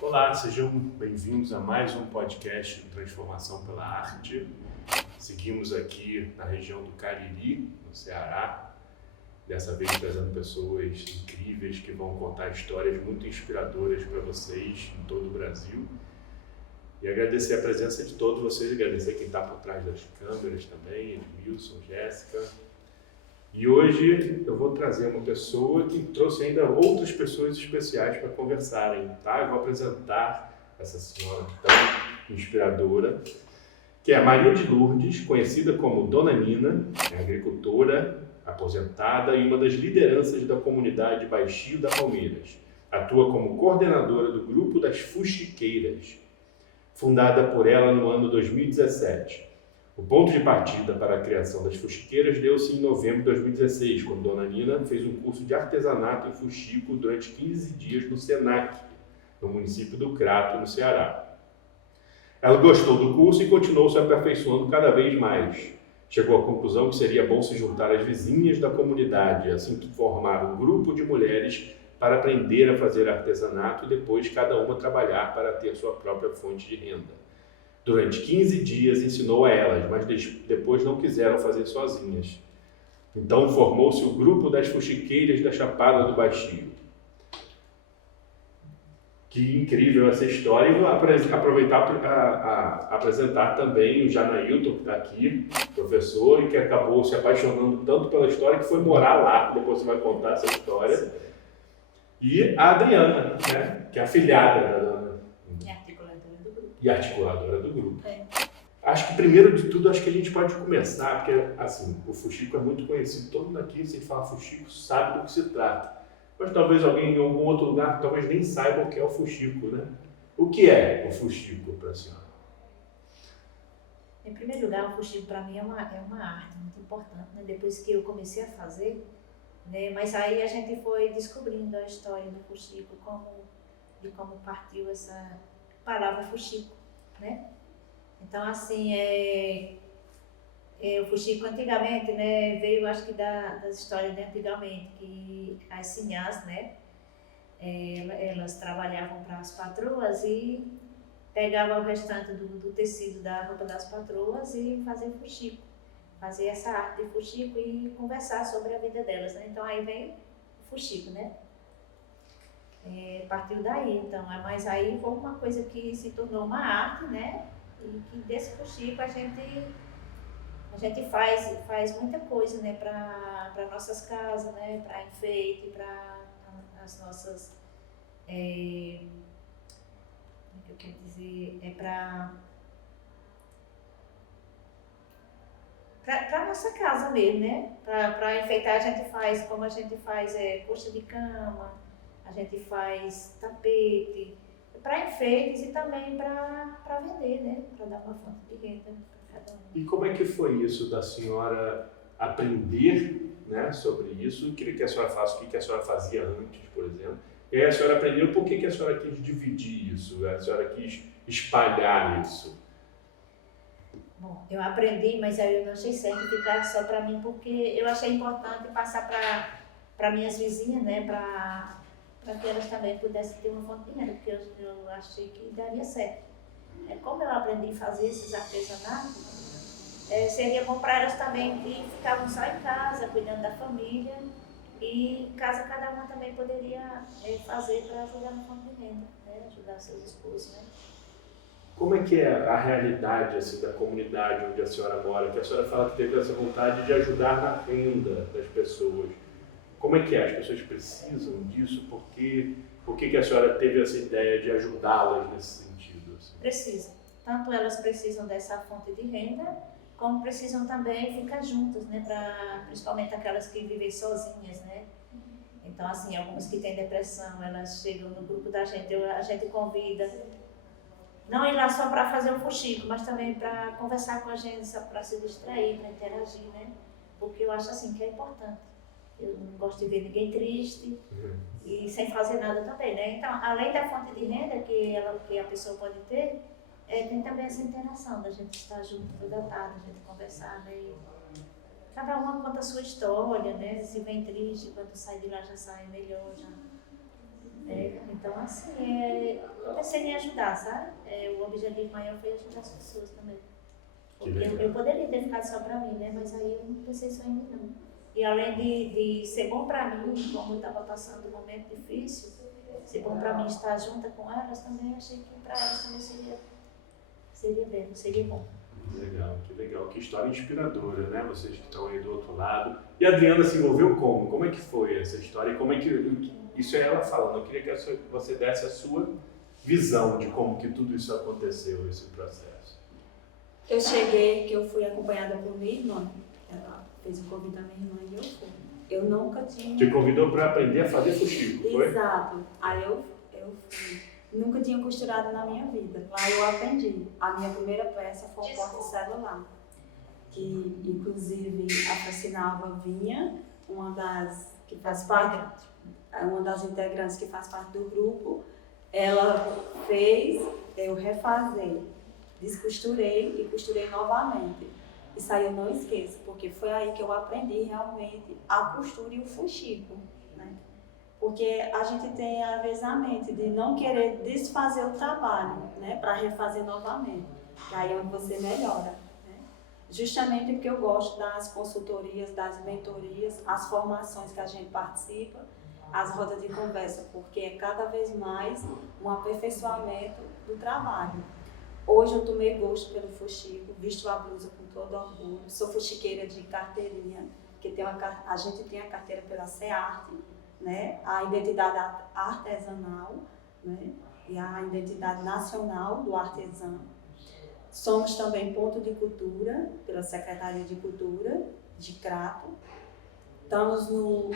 Olá, sejam bem-vindos a mais um podcast de Transformação pela Arte. Seguimos aqui na região do Cariri, no Ceará, dessa vez trazendo pessoas incríveis que vão contar histórias muito inspiradoras para vocês em todo o Brasil. E agradecer a presença de todos vocês, agradecer quem está por trás das câmeras também, Edmilson, Jéssica. E hoje eu vou trazer uma pessoa que trouxe ainda outras pessoas especiais para conversarem, tá? Eu vou apresentar essa senhora tão inspiradora, que é a Maria de Lourdes, conhecida como Dona Nina, é agricultora, aposentada e uma das lideranças da comunidade Baixio da Palmeiras. Atua como coordenadora do grupo das Fuxiqueiras, fundada por ela no ano 2017. O ponto de partida para a criação das fuxiqueiras deu-se em novembro de 2016, quando Dona Nina fez um curso de artesanato em fuxico durante 15 dias no Senac, no município do Crato, no Ceará. Ela gostou do curso e continuou se aperfeiçoando cada vez mais. Chegou à conclusão que seria bom se juntar às vizinhas da comunidade, assim que formar um grupo de mulheres para aprender a fazer artesanato e depois cada uma trabalhar para ter sua própria fonte de renda. Durante 15 dias ensinou a elas, mas depois não quiseram fazer sozinhas. Então formou-se o grupo das Fuxiqueiras da Chapada do Baixio. Que incrível essa história! E vou aproveitar para apresentar também o Janailton, que está aqui, professor, e que acabou se apaixonando tanto pela história que foi morar lá. Depois você vai contar essa história. E a Adriana, né, que é a filhada da Dona. E articuladora do grupo. Acho que primeiro de tudo, acho que a gente pode começar, porque assim, o fuxico é muito conhecido, todo mundo aqui, se fala fuxico, sabe do que se trata. Mas talvez alguém em algum outro lugar talvez nem saiba o que é o fuxico, né? O que é o fuxico para a senhora? Em primeiro lugar, o fuxico para mim é uma arte muito importante, né? Depois que eu comecei a fazer, né? Mas aí a gente foi descobrindo a história do fuxico, de como partiu essa palavra fuxico, né? Então, assim, o fuxico antigamente, né, veio, acho que das histórias de antigamente, que as sinhás, né, elas trabalhavam para as patroas e pegavam o restante do tecido da roupa das patroas e faziam fuxico, fazer essa arte de fuxico e conversar sobre a vida delas, né? Então, aí vem o fuxico, né? Partiu daí, então, mas aí foi uma coisa que se tornou uma arte, né? E que desse fuxico a gente faz muita coisa, né? Para nossas casas, né? Para enfeite, para as nossas, como é que eu quero dizer, para nossa casa mesmo, né? Para enfeitar a gente faz, como a gente faz coxa de cama, a gente faz tapete, para enfeites e também para vender, né? Para dar uma fonte de renda para cada um. E como é que foi isso da senhora aprender, né, sobre isso? Eu queria que a senhora falasse o que a senhora fazia antes, por exemplo. E aí a senhora aprendeu, por que a senhora quis dividir isso? A senhora quis espalhar isso? Bom, eu aprendi, mas aí eu não achei certo ficar só para mim, porque eu achei importante passar para minhas vizinhas, né? Para que elas também pudessem ter uma fonte de renda, porque eu achei que daria certo. Como eu aprendi a fazer esses artesanatos, seria bom para elas também que ficavam só em casa, cuidando da família, e em casa cada uma também poderia fazer para ajudar na fonte de renda, né? Ajudar seus esposos, né? Como é que é a realidade assim, da comunidade onde a senhora mora? Que a senhora fala que teve essa vontade de ajudar na renda das pessoas. Como é que é? As pessoas precisam disso? Por que a senhora teve essa ideia de ajudá-las nesse sentido? Assim? Precisa. Tanto elas precisam dessa fonte de renda, como precisam também ficar juntas, né? Principalmente aquelas que vivem sozinhas, né? Então, assim, algumas que têm depressão, elas chegam no grupo da gente, a gente convida, não ir lá só para fazer um fuxico, mas também para conversar com a gente, para se distrair, para interagir, né? Porque eu acho assim que é importante. Eu não gosto de ver ninguém triste e sem fazer nada também, né? Então, além da fonte de renda que a pessoa pode ter, tem também essa interação da gente estar junto toda tarde, a gente conversar, né? E cada uma conta a sua história, né? Se vem triste, quando sai de lá já sai melhor, já Então, assim, eu pensei em ajudar, sabe? O objetivo maior foi ajudar as pessoas também. Porque eu poderia ter ficado só para mim, né? Mas aí eu não pensei só em mim, não. E além de ser bom para mim, como eu estava passando um momento difícil, ser bom para mim estar junto com elas, também achei que para elas também seria bom. Que legal, que história inspiradora, né? Vocês que estão aí do outro lado. E a Adriana se envolveu como? Como é que foi essa história? E como é que... Isso é ela falando, eu queria que você desse a sua visão de como que tudo isso aconteceu, esse processo. Eu cheguei, que eu fui acompanhada por minha irmã. Ela fez o convite da minha irmã e eu fui. Eu nunca tinha... Te convidou para aprender a fazer fuxico, foi? Exato. Aí eu fui. Nunca tinha costurado na minha vida. Lá eu aprendi. A minha primeira peça foi um porta-celular, que inclusive a Francinalva Vinha, uma das integrantes que faz parte do grupo, ela fez eu refazer, descosturei e costurei novamente. Isso aí eu não esqueço, porque foi aí que eu aprendi realmente a costura e o fuxico, né? Porque a gente tem, às vezes, a mente de não querer desfazer o trabalho, né, para refazer novamente. E aí é onde você melhora, né? Justamente porque eu gosto das consultorias, das mentorias, as formações que a gente participa, as rodas de conversa, porque é cada vez mais um aperfeiçoamento do trabalho. Hoje eu tomei gosto pelo fuxico, visto a blusa com todo orgulho, sou fuxiqueira de carteirinha, que a gente tem a carteira pela CEARTE, né? A identidade artesanal, né? E a identidade nacional do artesão. Somos também ponto de cultura, pela Secretaria de Cultura de Crato. Estamos no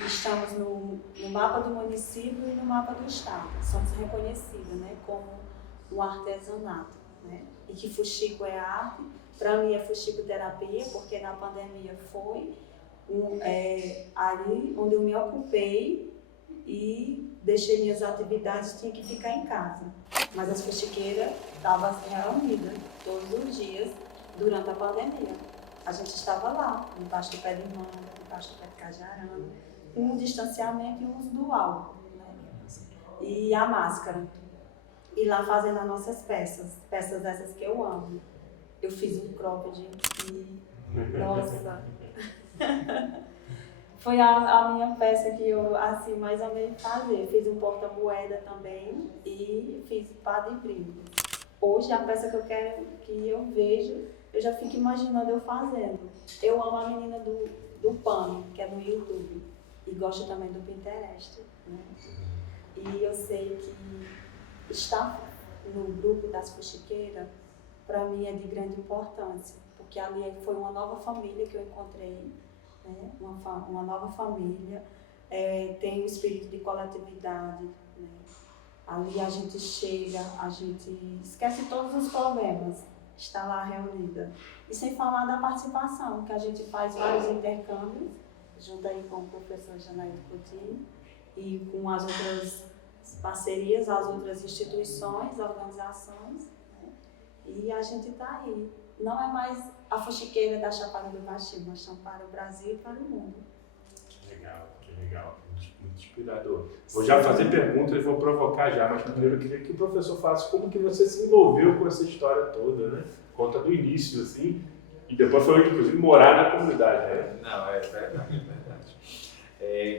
mapa do município e no mapa do estado. Somos reconhecidos, né, como um artesanato, né? E que fuxico é arte. Para mim é fuxicoterapia, porque na pandemia foi ali onde eu me ocupei e deixei minhas atividades, tinha que ficar em casa. Mas as fuxiqueiras estavam reunidas todos os dias durante a pandemia. A gente estava lá, embaixo do pé de manga, embaixo do pé de cajarana, com um distanciamento e um uso do álcool, né? E a máscara. E lá fazendo as nossas peças essas que eu amo. Eu fiz um cropped e, nossa... Foi a minha peça que eu, assim, mais ou menos fazer. Fiz um porta-moeda também e fiz par de brincos. Hoje, a peça que eu vejo, eu já fico imaginando eu fazendo. Eu amo a menina do pano, que é no YouTube, e gosto também do Pinterest, né? E eu sei que estar no grupo das fuxiqueiras, para mim, é de grande importância, porque ali foi uma nova família que eu encontrei, né? Uma nova família, tem o espírito de coletividade, né? Ali a gente chega, a gente esquece todos os problemas, está lá reunida. E sem falar da participação, que a gente faz vários intercâmbios, junto aí com o professor Janaído Coutinho e com as outras parcerias, as outras instituições, organizações, né? E a gente está aí. Não é mais a fuxiqueira da Chapada do Baixio, mas estão para o Brasil e para o mundo. Que legal. Muito inspirador. Vou já fazer perguntas e vou provocar já, mas primeiro eu queria que o professor falasse como que você se envolveu com essa história toda, né? Conta do início, assim, e depois foi, inclusive, morar na comunidade, né? Não, é verdade.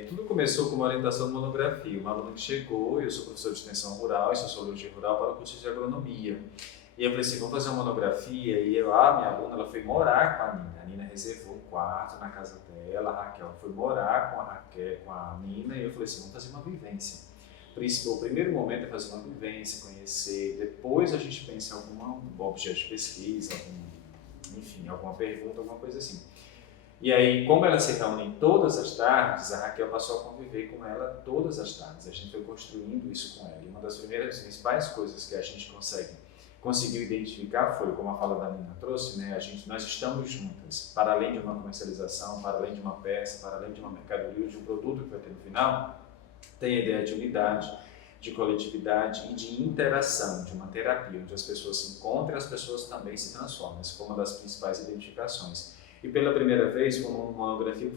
Tudo começou com uma orientação de monografia. Uma aluna que chegou, eu sou professor de extensão rural e sociologia rural para o curso de agronomia. E eu falei assim, vamos fazer uma monografia, e minha aluna, ela foi morar com a Nina. A Nina reservou um quarto na casa dela, a Raquel foi morar com a Nina, e eu falei assim, vamos fazer uma vivência. O primeiro momento é fazer uma vivência, conhecer, depois a gente pensa em algum objeto de pesquisa, alguma pergunta, alguma coisa assim. E aí, como ela se reúne todas as tardes, a Raquel passou a conviver com ela todas as tardes. A gente foi construindo isso com ela. E uma das principais coisas que a gente conseguiu identificar foi, como a fala da Nina trouxe, né, nós estamos juntas, para além de uma comercialização, para além de uma peça, para além de uma mercadoria, de um produto que vai ter no final, tem a ideia de unidade, de coletividade e de interação, de uma terapia, onde as pessoas se encontram e as pessoas também se transformam. Essa foi uma das principais identificações. E pela primeira vez, foi uma monografia que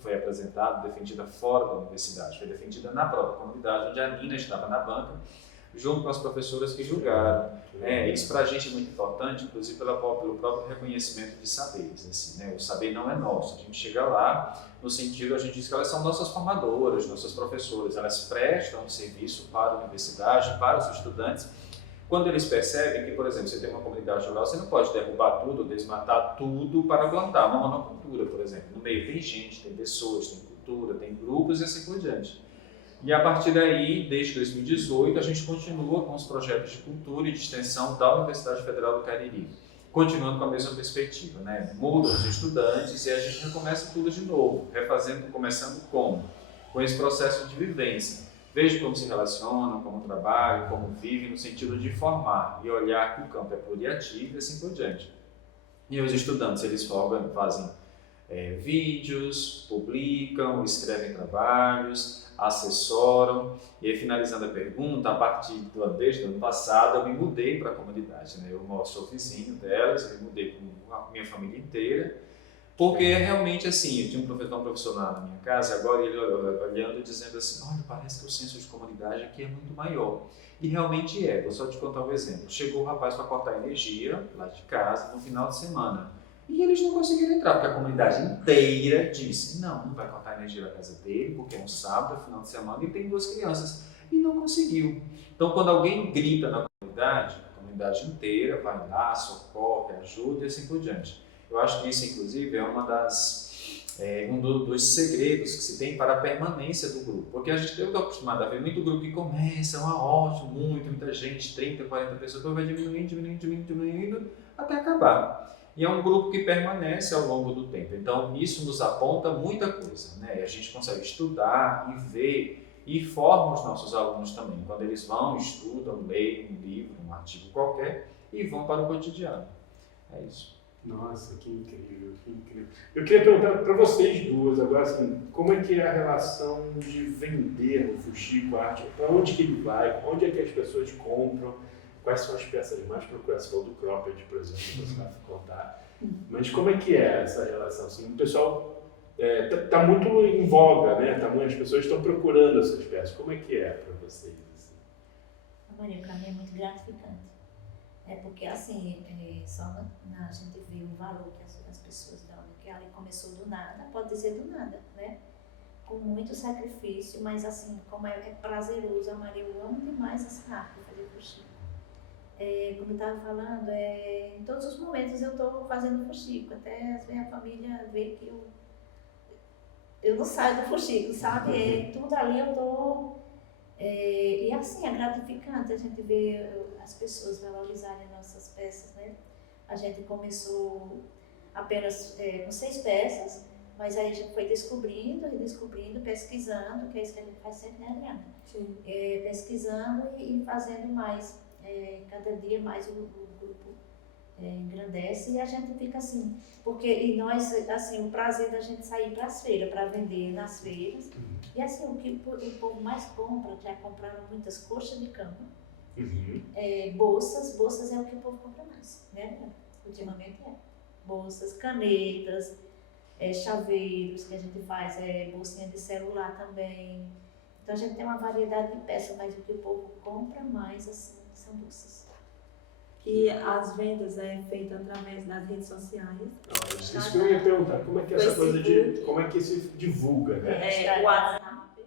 foi apresentada, defendida fora da universidade, foi defendida na própria comunidade, onde a Nina estava na banca, junto com as professoras que julgaram. Isso para a gente é muito importante, inclusive pelo próprio reconhecimento de saberes. Assim, né? O saber não é nosso, a gente chega lá, no sentido, a gente diz que elas são nossas formadoras, nossas professoras, elas prestam um serviço para a universidade, para os estudantes. Quando eles percebem que, por exemplo, você tem uma comunidade rural, você não pode derrubar tudo, desmatar tudo para plantar uma monocultura, por exemplo. No meio tem gente, tem pessoas, tem cultura, tem grupos e assim por diante. E a partir daí, desde 2018, a gente continua com os projetos de cultura e de extensão da Universidade Federal do Cariri, continuando com a mesma perspectiva, né? Mudam os estudantes e a gente recomeça tudo de novo, começando como? Com esse processo de vivência. Veja como se relacionam, como trabalham, como vivem, no sentido de formar e olhar que o campo é pluriativo e assim por diante. E os estudantes, eles fazem vídeos, publicam, escrevem trabalhos, assessoram. E aí, finalizando a pergunta, desde o ano passado eu me mudei para a comunidade, né? Eu sou vizinho delas, eu me mudei com a minha família inteira, porque realmente assim, eu tinha um professor na minha casa, agora ele olhando e dizendo assim, olha, parece que o senso de comunidade aqui é muito maior. E realmente é, vou só te contar um exemplo. Chegou o rapaz para cortar energia lá de casa no final de semana. E eles não conseguiram entrar, porque a comunidade inteira disse, não vai cortar energia na casa dele, porque é um sábado, final de semana, e tem 2 crianças. E não conseguiu. Então, quando alguém grita na comunidade, a comunidade inteira vai lá, socorre, ajuda e assim por diante. Eu acho que isso, inclusive, é dos segredos que se tem para a permanência do grupo. Porque eu estou acostumado a ver muito grupo que começa, ótimo, muita gente, 30, 40 pessoas, depois vai diminuindo, até acabar. E é um grupo que permanece ao longo do tempo. Então, isso nos aponta muita coisa, né? A gente consegue estudar e ver e forma os nossos alunos também. Quando eles vão, estudam, leem um livro, um artigo qualquer e vão para o cotidiano. É isso. Nossa, que incrível, que incrível. Eu queria perguntar para vocês duas agora, assim, como é que é a relação de vender o fuxico, a arte? Para onde que ele vai? Onde é que as pessoas compram? Quais são as peças mais procuradas? Você falou do cropped, por exemplo, que você vai contar. Mas como é que é essa relação? Assim, o pessoal está muito em voga, né? As pessoas estão procurando essas peças. Como é que é para vocês? Assim? Maria, para mim é muito gratificante. Porque assim, a gente vê o valor que as pessoas dão, que ali começou do nada, pode dizer do nada, né? Com muito sacrifício, mas assim, como é prazeroso, a Maria, eu amo demais essa arte, fazer fuxico. Como eu estava falando, em todos os momentos eu estou fazendo fuxico, até a minha família vê que eu não saio do fuxico, sabe? Tudo ali eu estou... e assim, é gratificante a gente ver as pessoas valorizarem nossas peças, né? A gente começou apenas com 6 peças, mas aí a gente foi redescobrindo, pesquisando, que é isso que a gente faz sempre, né, Adriana? Sim. Pesquisando e fazendo mais. Cada dia mais o grupo engrandece e a gente fica assim, e nós, assim, o prazer da gente sair para as feiras, para vender nas feiras, e assim, o que o povo mais compra, já compraram muitas coxas de cama, bolsas é o que o povo compra mais, né? Ultimamente bolsas, canetas, chaveiros que a gente faz, bolsinha de celular também, então a gente tem uma variedade de peças, mas o que o povo compra mais, assim, são bolsas. E as vendas é feita através das redes sociais. Isso que eu ia perguntar, como é que é essa coisa de, como é que se divulga, né? O WhatsApp,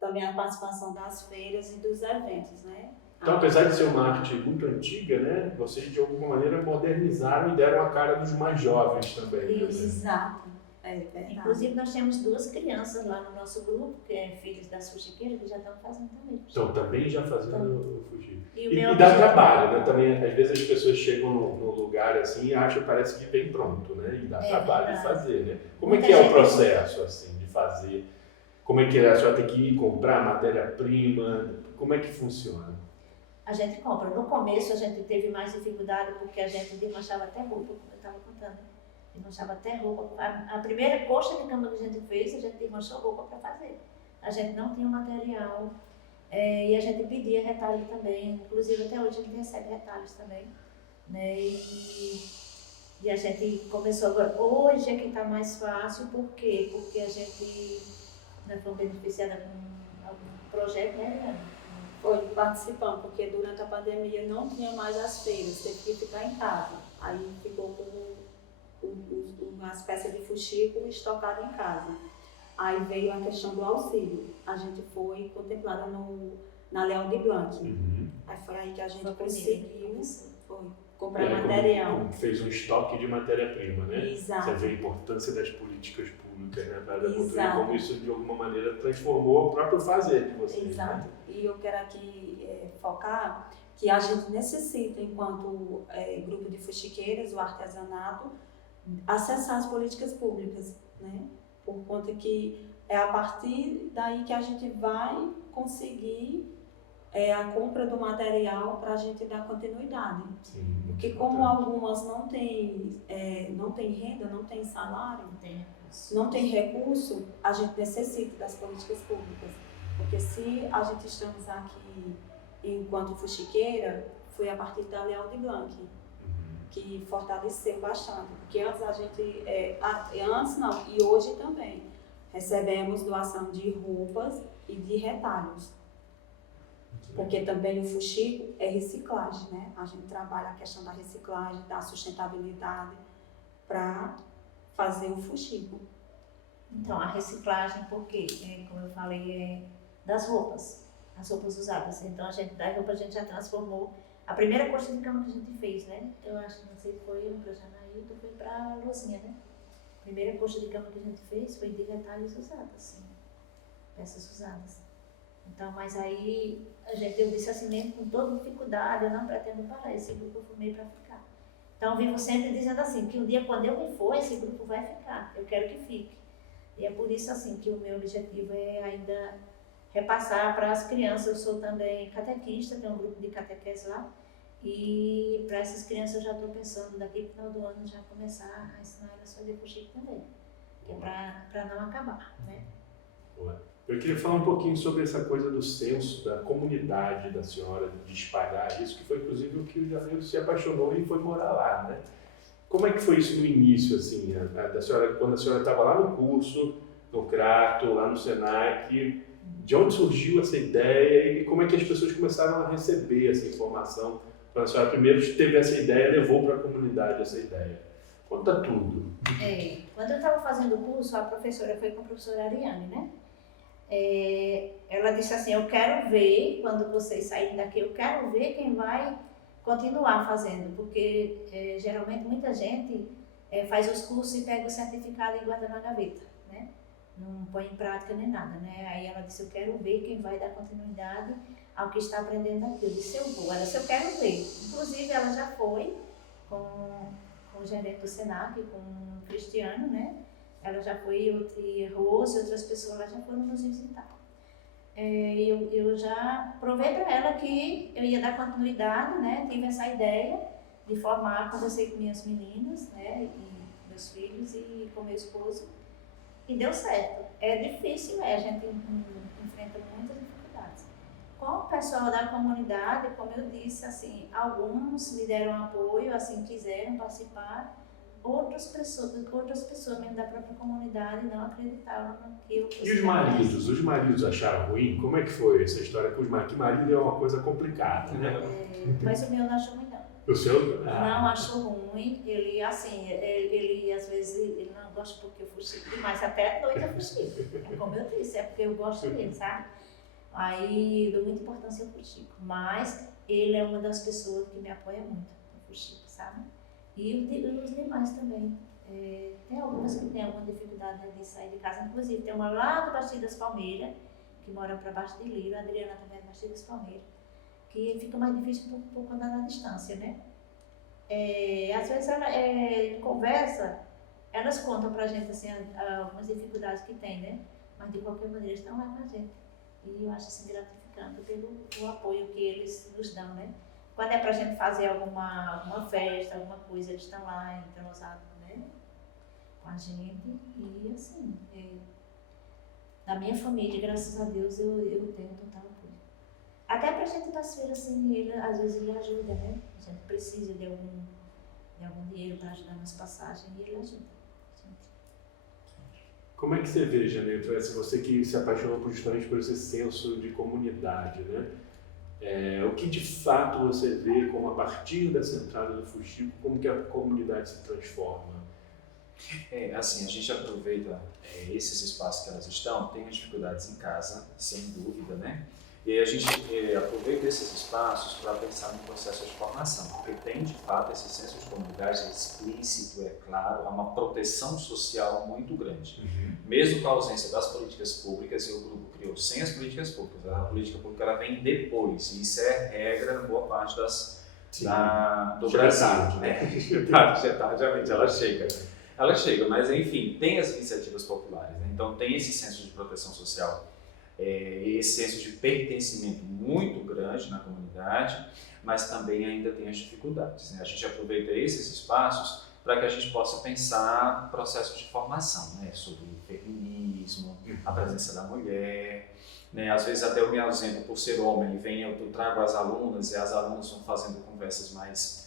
também a participação das feiras e dos eventos, né? Então, apesar de ser uma arte muito antiga, né, vocês de alguma maneira modernizaram e deram a cara dos mais jovens também. Isso, exato. Verdade. Inclusive, nós temos 2 crianças lá no nosso grupo, que é filhos das fuxiqueiras, que já estão fazendo também. Então, também já fazendo o fuxico. E dá trabalho, né? Também, às vezes as pessoas chegam no lugar assim e acham, parece que vem pronto, né? E dá trabalho de fazer, né? Como é que é o processo, assim, de fazer? Como é que é? A senhora tem que ir comprar matéria-prima? Como é que funciona? A gente compra. No começo, a gente teve mais dificuldade, porque a gente desmanchava até roupa, como eu estava contando. Desmanchava até roupa. A primeira coxa de cama que a gente fez, a gente desmanchou roupa para fazer. A gente não tinha material e a gente pedia retalho também. Inclusive, até hoje a gente recebe retalhos também. Né? E a gente começou agora, hoje é que está mais fácil, por quê? Porque a gente, nós fomos beneficiadas com algum projeto, né, Eliane? Foi participando, porque durante a pandemia não tinha mais as feiras, teve que ficar em casa. Aí ficou com uma espécie de fuxico estocado em casa. Aí veio a questão do auxílio. A gente foi contemplada na Leão de Blanc. Aí foi aí que a gente conseguiu comprar material. Fez um estoque de matéria-prima, né? Exato. Você vê a importância das políticas públicas, né? Para construir como isso, de alguma maneira, transformou o próprio fazer de vocês. Exato. Né? E eu quero aqui focar que a gente necessita, enquanto grupo de fuxiqueiras, o artesanato, acessar as políticas públicas, né? Por conta que é a partir daí que a gente vai conseguir a compra do material para a gente dar continuidade. Sim, porque como algumas não têm renda, não têm salário, não tem recurso, a gente necessita das políticas públicas. Porque se a gente estamos aqui enquanto fuxiqueira, foi a partir da Leão de Blanc, que fortaleceu bastante. Porque antes a gente, antes não, e hoje também, recebemos doação de roupas e de retalhos. Porque também o fuxico é reciclagem, né? A gente trabalha a questão da reciclagem, da sustentabilidade para fazer o fuxico. Então, a reciclagem, porque, como eu falei, das roupas, as roupas usadas. Então, da roupa a gente já transformou. A primeira coxa de cama que a gente fez, né? Eu acho que não sei se foi para Janaída ou foi para Luzinha, né? A primeira coxa de cama que a gente fez foi de retalhos usados, assim, peças usadas. Então, mas aí eu disse assim, mesmo com toda dificuldade, eu não pretendo parar, esse grupo eu formei para ficar. Então, eu vivo sempre dizendo assim, que um dia quando eu me for, esse grupo vai ficar, eu quero que fique. E é por isso assim que o meu objetivo é ainda repassar para as crianças. Eu sou também catequista, tenho um grupo de catequese lá, e para essas crianças eu já estou pensando daqui para o final do ano já começar a ensinar elas a fazer fuxico também, que é para não acabar, né? Eu queria falar um pouquinho sobre essa coisa do senso da comunidade da senhora, de espalhar isso, que foi inclusive o que o Janeiro se apaixonou e foi morar lá, né? Como é que foi isso no início, assim, da senhora, quando a senhora estava lá no curso, no Crato, lá no Senac, de onde surgiu essa ideia e como é que as pessoas começaram a receber essa informação? Quando a senhora primeiro teve essa ideia, levou para a comunidade essa ideia. Conta tudo. Quando eu estava fazendo o curso, a professora foi com a professora Ariane, né? Ela disse assim, eu quero ver, quando vocês saírem daqui, eu quero ver quem vai continuar fazendo, porque geralmente muita gente faz os cursos e pega o certificado e guarda na gaveta, né? Não põe em prática nem nada, né? Aí ela disse, eu quero ver quem vai dar continuidade ao que está aprendendo aqui. Eu disse, eu vou. Ela disse, eu quero ver. Inclusive, ela já foi com o gerente do Senac, com o Cristiano, né? Ela já foi, e Rose e outras pessoas lá já foram nos visitar. Eu já provei para ela que eu ia dar continuidade, né? Tive essa ideia de formar, conversei com minhas meninas, né? E meus filhos e com meu esposo. E deu certo. É difícil, a gente enfrenta muitas dificuldades. Com o pessoal da comunidade, como eu disse, assim, alguns me deram apoio, assim, quiseram participar. Outras pessoas mesmo da própria comunidade não acreditavam naquilo. E os maridos? Os maridos acharam ruim? Como é que foi essa história com os maridos? Que marido é uma coisa complicada, né? Mas o meu não achou ruim, não. O seu? Não achou ruim. Ele, assim, ele às vezes ele não gosta porque eu fuxico demais. Até à noite eu fuxico. Como eu disse, é porque eu gosto dele, sabe? Aí dou muita importância ao fuxico. Mas ele é uma das pessoas que me apoia muito no fuxico, sabe? E os demais também. Tem algumas que têm alguma dificuldade de sair de casa. Inclusive, tem uma lá do Baixio das Palmeiras, que mora para baixo de Lírio. A Adriana também é do Baixio das Palmeiras. Que fica mais difícil por conta da distância, né? Às vezes, em conversa, elas contam pra gente, assim, algumas dificuldades que tem, né? Mas, de qualquer maneira, estão lá com a gente. E eu acho, assim, gratificante pelo apoio que eles nos dão, né? Quando é pra gente fazer alguma festa, alguma coisa, eles estão lá entrosados, né? Com a gente. E, assim, da minha família, graças a Deus, eu tenho total apoio. Até pra gente nas feiras, assim, às vezes ele ajuda, né? A gente precisa de de algum dinheiro para ajudar nas passagens e ele ajuda. Como é que você vê, Janeiro, você que se apaixonou justamente por esse senso de comunidade, né? O que de fato você vê como a partir dessa entrada do Fuxico, como que a comunidade se transforma? Assim, a gente aproveita esses espaços que elas estão, tem as dificuldades em casa, sem dúvida, né? E aí a gente aproveita esses espaços para pensar no processo de formação, porque tem, de fato, esse senso de comunidade explícito, é claro, há uma proteção social muito grande. Mesmo com a ausência das políticas públicas, e o grupo criou sem as políticas públicas, a política pública ela vem depois, e isso é regra em boa parte do Brasil. Tarde, né? Tardiamente ela chega. Ela chega, mas enfim, tem as iniciativas populares, né? Então tem esse senso de proteção social, esse senso de pertencimento muito grande na comunidade, mas também ainda tem as dificuldades, né? A gente aproveita esses espaços para que a gente possa pensar processos de formação, né? Sobre o feminismo, a presença da mulher, né? Às vezes até eu me ausento por ser homem, eu trago as alunas e as alunas vão fazendo conversas mais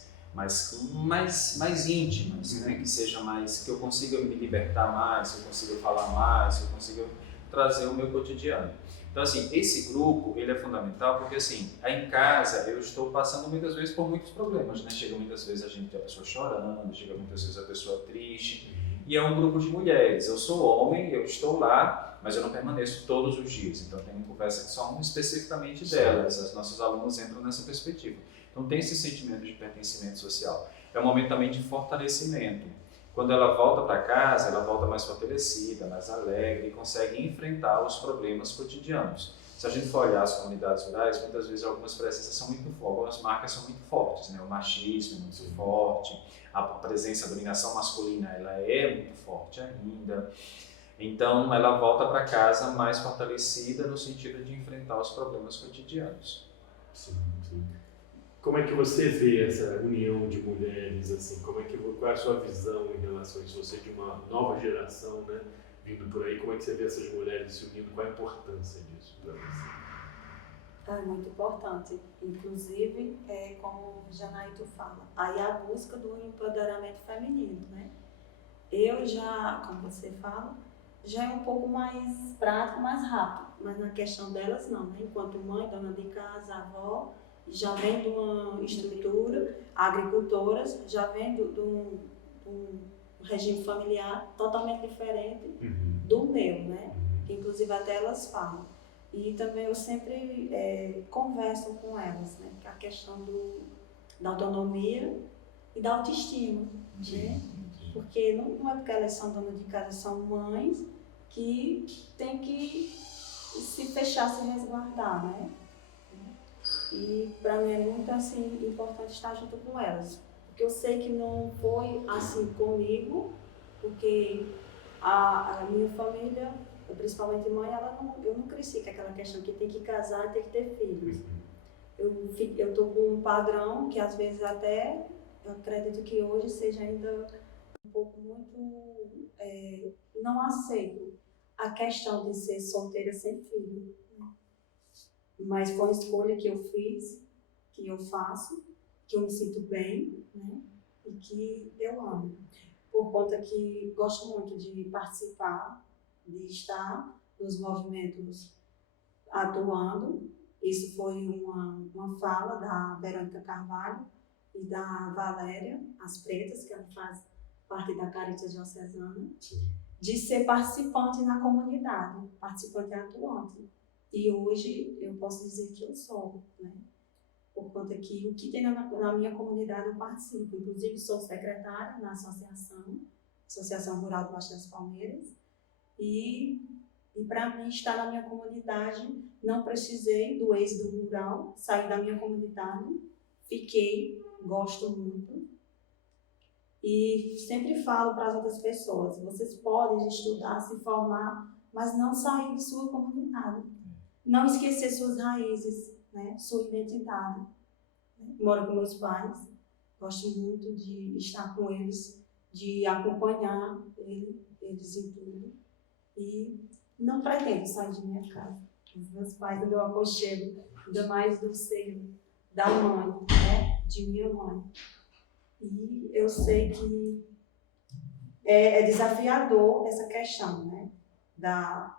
íntimas, né? Que seja mais, que eu consiga me libertar mais, que eu consiga falar mais, que eu consiga trazer o meu cotidiano. Então, assim, esse grupo, ele é fundamental porque, assim, aí em casa eu estou passando muitas vezes por muitos problemas, né? Chega muitas vezes a pessoa chorando, chega muitas vezes a pessoa triste, e é um grupo de mulheres. Eu sou homem, eu estou lá, mas eu não permaneço todos os dias, então tem uma conversa que são especificamente delas, as nossas alunas entram nessa perspectiva. Então tem esse sentimento de pertencimento social. É um momento também de fortalecimento. Quando ela volta para casa, ela volta mais fortalecida, mais alegre e consegue enfrentar os problemas cotidianos. Se a gente for olhar as comunidades rurais, muitas vezes algumas presenças são muito fortes, algumas marcas são muito fortes, né? O machismo é muito forte, a presença, a dominação masculina, ela é muito forte ainda. Então, ela volta para casa mais fortalecida no sentido de enfrentar os problemas cotidianos. Sim. Como é que você vê essa união de mulheres, assim? Qual é a sua visão em relação a isso? Você de uma nova geração, né, vindo por aí, como é que você vê essas mulheres se unindo? Qual a importância disso para você? É muito importante. Inclusive, como o Janaíto fala, aí a busca do empoderamento feminino, né? Eu já, como você fala, já é um pouco mais prático, mais rápido, mas na questão delas não, né? Enquanto mãe, dona de casa, avó, já vem de uma estrutura, agricultoras, já vem de um regime familiar totalmente diferente do meu, né? Que inclusive até elas falam. E também eu sempre converso com elas, né? Que é a questão da autonomia e da autoestima, né? Porque não é porque elas são donas de casa, são mães que têm que se fechar, se resguardar, né? E para mim é muito assim importante estar junto com elas, porque eu sei que não foi assim comigo, porque a minha família, principalmente mãe, eu não cresci com aquela questão que tem que casar e tem que ter filhos. Eu tô com um padrão que às vezes até eu acredito que hoje seja ainda um pouco muito não aceito a questão de ser solteira sem filho. Mas foi uma escolha que eu fiz, que eu faço, que eu me sinto bem, né? E que eu amo. Por conta que gosto muito de participar, de estar nos movimentos atuando. Isso foi uma fala da Verônica Carvalho e da Valéria, as Pretas, que ela faz parte da Caritas Diocesana, de ser participante na comunidade, participante atuante. E hoje eu posso dizer que eu sou, né? Por conta que o que tem na minha comunidade eu participo. Inclusive sou secretária na Associação Rural do Baixo das Palmeiras. E para mim estar na minha comunidade, não precisei do êxodo rural, saí da minha comunidade, fiquei, gosto muito. E sempre falo para as outras pessoas, vocês podem estudar, se formar, mas não sair de sua comunidade. Não esquecer suas raízes, né? Sua identidade. Moro com meus pais, gosto muito de estar com eles, de acompanhar eles em tudo. E não pretendo sair de minha casa. Os meus pais, do meu aconchego, ainda mais do seio da mãe, né? De minha mãe. E eu sei que é desafiador essa questão, né,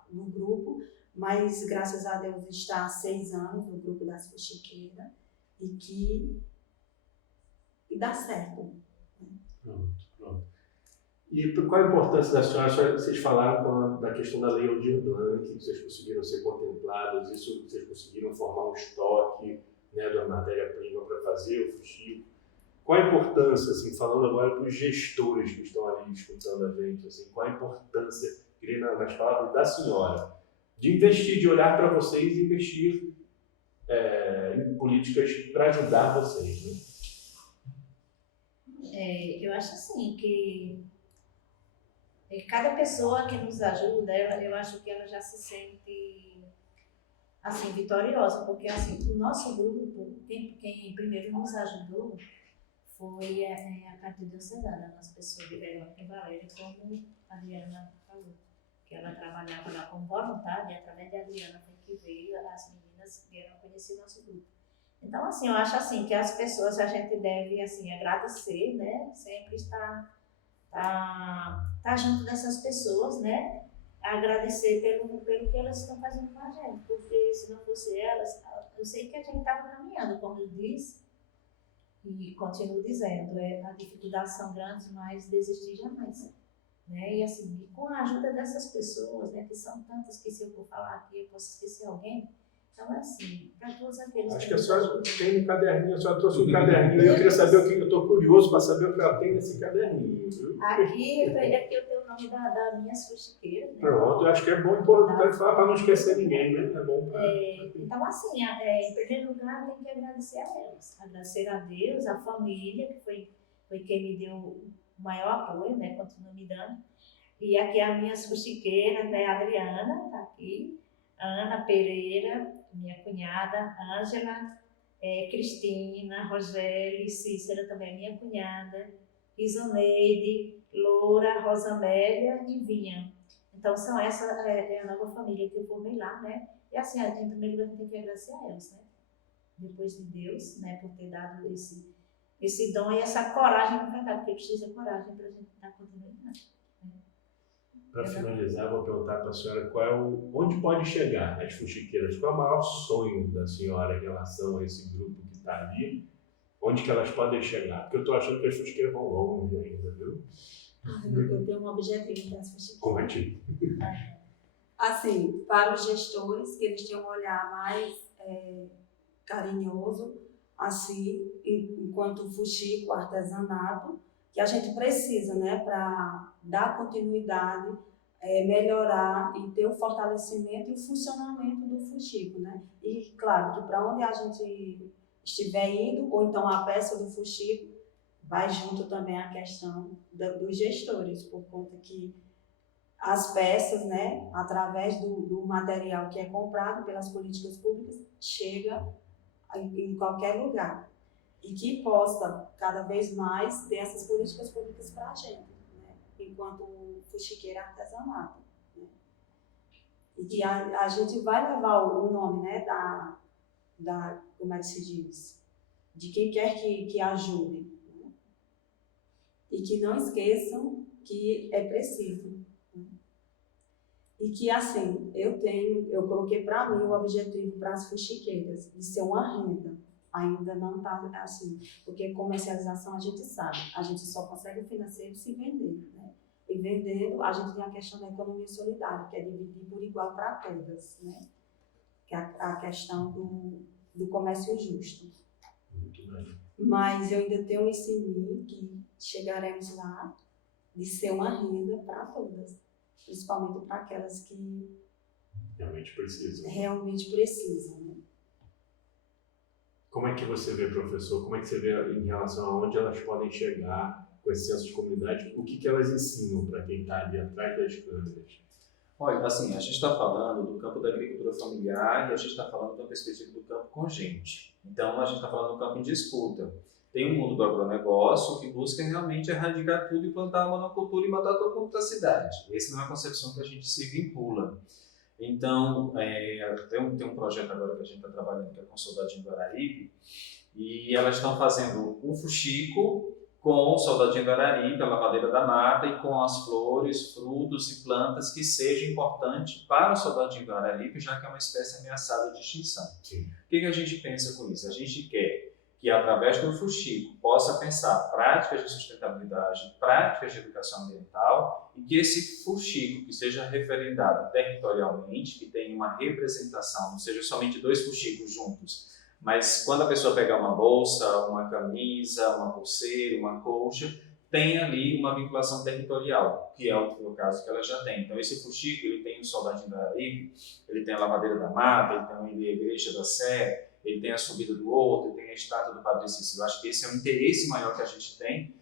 do grupo, mas graças a Deus está há 6 anos no grupo das fuxiqueiras e dá certo. Pronto. E qual a importância da senhora? Vocês falaram da questão da Lei Aldir Blanc, que vocês conseguiram ser contemplados, isso vocês conseguiram formar um estoque, né, da matéria-prima para fazer o fuxico. Qual a importância, assim, falando agora para os gestores que estão ali escutando a gente, assim, qual a importância, nas palavras da senhora, de investir, de olhar para vocês e investir em políticas para ajudar vocês, né? Eu acho assim que cada pessoa que nos ajuda, eu acho que ela já se sente assim vitoriosa, porque assim o nosso grupo, quem primeiro nos ajudou foi a Carta Diocesana, as pessoas de Verônica e Valéria, como a Adriana falou, que ela trabalhava lá como voluntária, e através da Adriana foi que veio, as meninas vieram conhecer nosso grupo. Então, assim, eu acho assim que as pessoas, a gente deve assim agradecer, né? Sempre estar junto dessas pessoas, né? Agradecer pelo que elas estão fazendo com a gente, porque se não fosse elas, eu sei que a gente estava caminhando, como eu disse, e continuo dizendo, a dificuldades são grandes, mas desistir jamais. Né? E assim, com a ajuda dessas pessoas, né, que são tantas que se eu for falar aqui eu posso esquecer alguém, então é assim, para todos aqueles Acho que que a nos senhora ajudam. tem um caderninho, a senhora trouxe um caderninho, eu queria saber o que, eu estou curioso para saber o que ela tem nesse caderninho, viu? Aqui eu tenho o nome da minha fuxiqueira, né? Pronto, eu acho que é bom, importante falar para não esquecer ninguém, né? É bom pra... Então, assim, em primeiro lugar, eu tenho que agradecer a elas. Agradecer a Deus, a família, que foi quem me deu o maior apoio, né? Continua me dando. E aqui as minhas fuxiqueiras, né? A Adriana está aqui, a Ana Pereira, minha cunhada, Ângela, Cristina, Rogério, Cícera também é minha cunhada, Isoneide, Loura, Rosamélia e Vinha. Então, essa é a nova família que eu formei lá, né? E assim, em primeiro lugar, a gente tem que agradecer a elas, né? Depois de Deus, né? Por ter dado esse dom e essa coragem de enfrentar, porque precisa de coragem para a gente estar continuando. Para finalizar, vou perguntar para a senhora onde pode chegar as fuxiqueiras? Qual é o maior sonho da senhora em relação a esse grupo que está ali? Onde que elas podem chegar? Porque eu estou achando que as fuxiqueiras vão longe ainda, viu? Eu tenho um objetivo das fuxiqueiras. Conte. Assim, para os gestores, que eles tenham um olhar mais carinhoso, assim, enquanto fuxico, artesanato, que a gente precisa, né, para dar continuidade, melhorar e ter o fortalecimento e o funcionamento do fuxico, né? E, claro, que para onde a gente estiver indo, ou então a peça do fuxico, vai junto também a questão dos gestores, por conta que as peças, né, através do material que é comprado pelas políticas públicas, chega em qualquer lugar. E que possa, cada vez mais, ter essas políticas públicas para a gente, né, enquanto fuxiqueira artesanato. Né. E que a gente vai levar o nome, né, como é que se diz? De quem quer que ajude. Né. E que não esqueçam que é preciso. E que, assim, eu coloquei para mim o objetivo para as fuxiqueiras, de ser uma renda. Ainda não está assim, porque comercialização a gente sabe, a gente só consegue o financeiro se vender, né? E vendendo, a gente tem a questão da economia solidária, que é dividir por igual para todas, né? Que é a questão do comércio justo. Muito bem. Mas eu ainda tenho esse em mim que chegaremos lá de ser uma renda para todas. Principalmente para aquelas que realmente precisam. Né? Como é que você vê, professor? Como é que você vê em relação a onde elas podem chegar com esse senso de comunidade? O que elas ensinam para quem está ali atrás das câmeras? Olha, assim, a gente está falando do campo da agricultura familiar e a gente está falando da perspectiva do campo com gente. Então, a gente está falando do campo em disputa. Tem o mundo do agronegócio que busca realmente erradicar tudo e plantar a monocultura e matar todo mundo da cidade. Essa não é a concepção que a gente se vincula. Então, tem um projeto agora que a gente está trabalhando, que é com Soldadinho do Araripe, e elas estão fazendo um fuxico com o soldadinho do Araripe, a lavadeira da mata, e com as flores, frutos e plantas que seja importante para o soldadinho do Araripe, já que é uma espécie ameaçada de extinção. Sim. O que a gente pensa com isso? A gente quer que, através do fuxico, possa pensar práticas de sustentabilidade, práticas de educação ambiental, e que esse fuxico, que seja referendado territorialmente, que tenha uma representação, não seja somente 2 fuxicos juntos, mas quando a pessoa pegar uma bolsa, uma camisa, uma pulseira, uma colcha, tem ali uma vinculação territorial, que é o caso que ela já tem. Então, esse fuxico, ele tem o soldadinho do Araripe, ele tem a lavadeira da mata, ele tem a igreja da Sé, ele tem a subida do Horto, ele tem a estátua do Padre Cícero. Eu acho que esse é o interesse maior que a gente tem,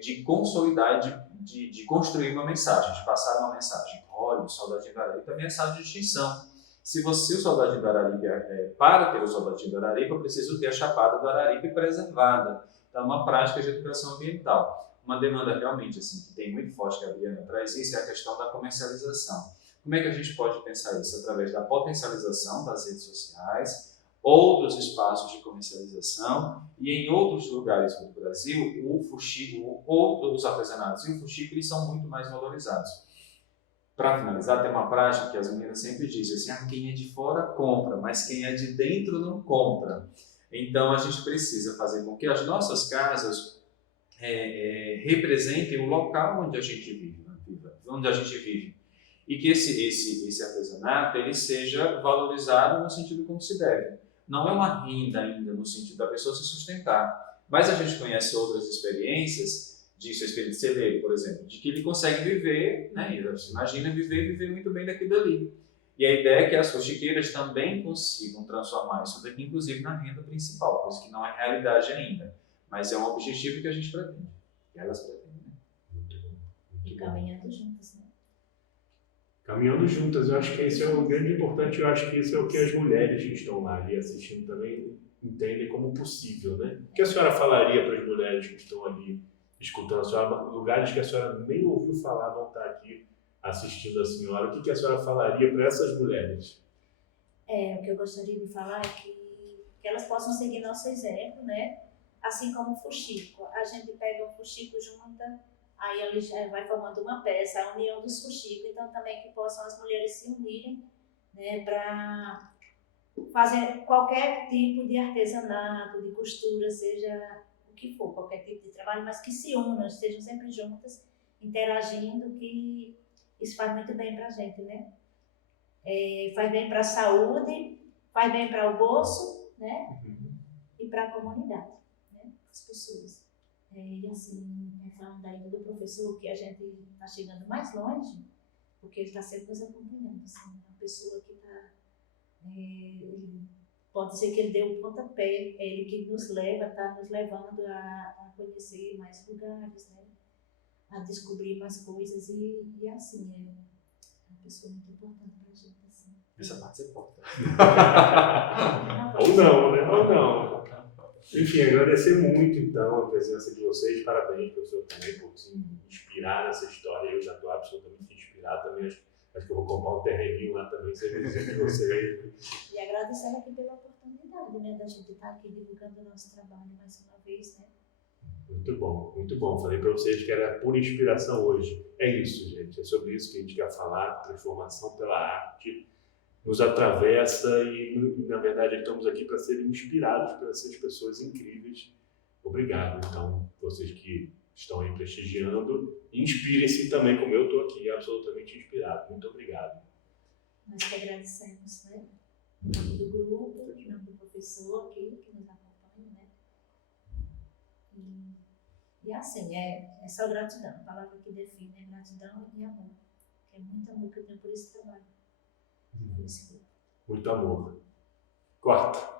de consolidar, de construir uma mensagem, de passar uma mensagem. Olha, o soldadinho do Araripe é mensagem de extinção. Se o soldadinho do Araripe, para ter o soldadinho do Araripe, eu preciso ter a chapada do Araripe preservada. Então, uma prática de educação ambiental. Uma demanda realmente assim, que tem muito forte, que a Adriana traz isso, é a questão da comercialização. Como é que a gente pode pensar isso? Através da potencialização das redes sociais, outros espaços de comercialização, e em outros lugares do Brasil, o fuxico, os artesanatos e o fuxico, eles são muito mais valorizados. Para finalizar, tem uma prática que as meninas sempre dizem assim, quem é de fora compra, mas quem é de dentro não compra. Então, a gente precisa fazer com que as nossas casas representem o local onde a gente vive, e que esse artesanato ele seja valorizado no sentido como se deve. Não é uma renda ainda no sentido da pessoa se sustentar, mas a gente conhece outras experiências, disso, a experiência de celeiro, por exemplo, de que ele consegue viver, né? Imagina viver muito bem daquilo dali. E a ideia é que as fuxiqueiras também consigam transformar isso daqui, inclusive, na renda principal, coisa que não é realidade ainda, mas é um objetivo que a gente pretende, que elas pretendem. E caminhando juntas, né? Caminhando juntas, eu acho que esse é o grande importante, eu acho que esse é o que as mulheres que estão lá ali assistindo também entendem como possível, né? O que a senhora falaria para as mulheres que estão ali escutando a senhora, lugares que a senhora nem ouviu falar vão estar aqui assistindo a senhora, o que a senhora falaria para essas mulheres? O que eu gostaria de falar é que elas possam seguir nosso exemplo, né? Assim como o fuxico. A gente pega o fuxico junta, aí ele já vai formando uma peça, a união dos fuxicos, então também que possam as mulheres se unirem, né? Para fazer qualquer tipo de artesanato, de costura, seja o que for, qualquer tipo de trabalho, mas que se unam, estejam sempre juntas, interagindo, que isso faz muito bem para a gente, né? Faz bem para a saúde, faz bem para o bolso, né? E para a comunidade, né? As pessoas. E assim, falando ainda do professor, que a gente está chegando mais longe, porque ele está sempre nos acompanhando, assim, uma pessoa que está... pode ser que ele dê o pontapé, é ele que nos leva, está nos levando a conhecer mais lugares, né? A descobrir mais coisas e assim, é uma pessoa muito importante para a gente. Assim. Essa parte você importa. Ou não, né? Ou não. Enfim, agradecer muito então a presença de vocês, parabéns professor também por se inspirar nessa história, eu já estou absolutamente inspirado também, acho que eu vou comprar um terreninho lá também, serviço de vocês. E agradecer aqui pela oportunidade, né, da gente estar aqui divulgando o nosso trabalho mais uma vez, né. Muito bom, muito bom. Falei para vocês que era pura inspiração hoje. É isso, gente. É sobre isso que a gente quer falar. Transformação pela arte nos atravessa e na verdade, estamos aqui para serem inspirados por essas pessoas incríveis. Obrigado, então, vocês que estão aí prestigiando. Inspirem-se também, como eu estou aqui, absolutamente inspirado. Muito obrigado. Nós que agradecemos, né? Em nome do grupo, em nome do professor aqui que nos acompanha, né? E assim, é só gratidão. A palavra que define é gratidão e amor. É muito amor que eu tenho por esse trabalho. Por esse grupo. Muito amor. Corta.